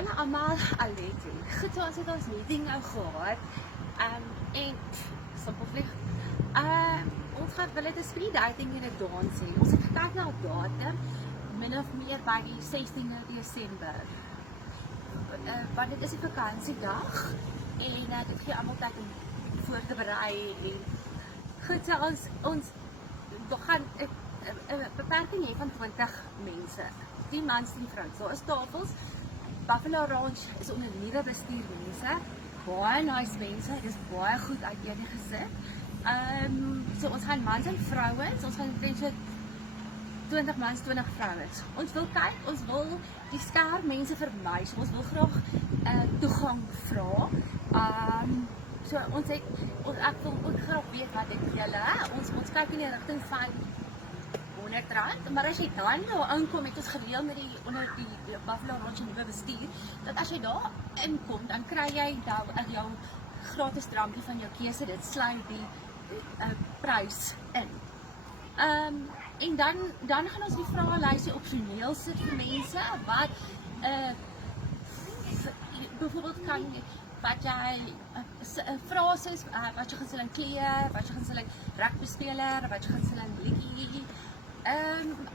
Hallo allemaal, Aleti. Goed, so ons het ons meeting nou gehad. En simpelweg, ons wil dit 'n speed dating in 'n dans hê. Ons het gekyk na 'n datum, min of meer by die 16de Desember. Want dit is 'n vakansiedag en dit gee almal tyd om voor te berei en goed, so ons gaan 'n beperking hê van 20 mense. 10 mans en vrouens. Daar is tafels. Buffalo Ranch is onder nuwe bestuur mense, baie nice mense, dit is baie goed uiteengesit. So ons gaan mans en vrouens, ons gaan so 20 mans, 20 vrouens. Ons wil kyk, ons wil die skerp mense vermy, so ons wil graag toegang vra. So ek wil ook graag weet wat het julle, ons kyk in die rigting van R100, maar as jy dan nou aankom, het ons gereël met onder die Buffalo Ranch nuwe bestuur, dat as jy daar inkom, dan kry jy jou gratis drankie van jou keuse, dit sluit die prys in. En dan gaan ons die vraelysie opsioneel sit vir mense, wat byvoorbeeld kan wat jy frases, wat jy gaan sê in kleer, wat jy gaan sê in rugbyspeler, wat jy gaan sê in blikkie,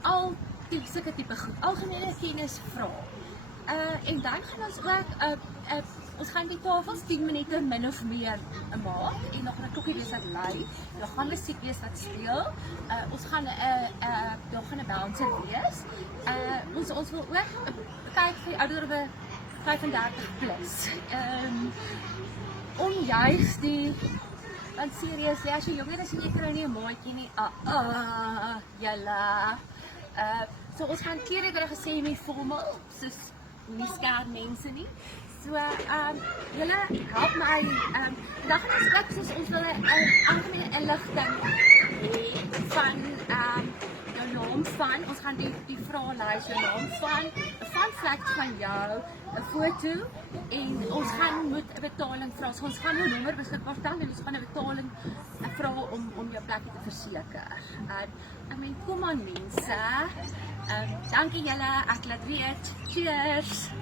al die sulke tipe goed, algemene kennis vra. En dan gaan ons ook, ons gaan die tafels 10 minute min of meer maak, en nog 'n klokkie wees wat lui, daar gaan musiek wees wat speel, ons gaan daar gaan 'n bouncer wees, ons wil ook kyk vir oudere 35 plus, onjuist want seriously, as jy jonger is en jy kry nie 'n maatjie nie, julle. So ons gaan klere wat gesê nie formal, soos nie skerp mense nie. So, julle help my, dan gaan ons ook soos ons wil 'n algemene inligting hê van jou naam van, ons gaan die vraelys, jou naam van, 'n fun fact van jou, 'n foto, en ons gaan moet 'n betaling vra. So ons gaan 'n nommer beskikbaar stel en ons gaan 'n betaling vra om jou plekkie te verseker. Kom aan mense. Dankie julle, ek laat weet. Cheers.